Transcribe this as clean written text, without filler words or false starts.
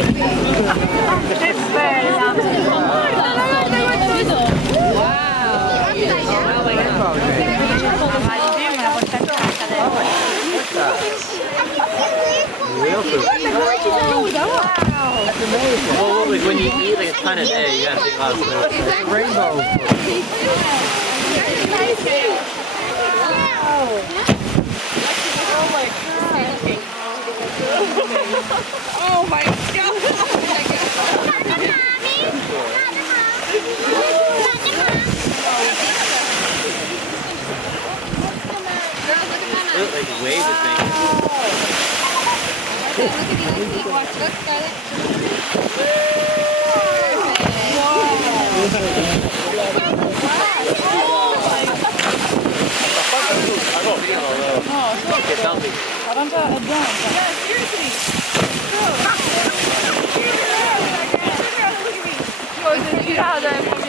Che bella! Well, like when you eat like a ton of egg, you gotta think about it. Rainbow. Oh my god! Look like a wave of things. Watch, look, Scarlett. Okay, tell me. Yeah, seriously! Go! Girate!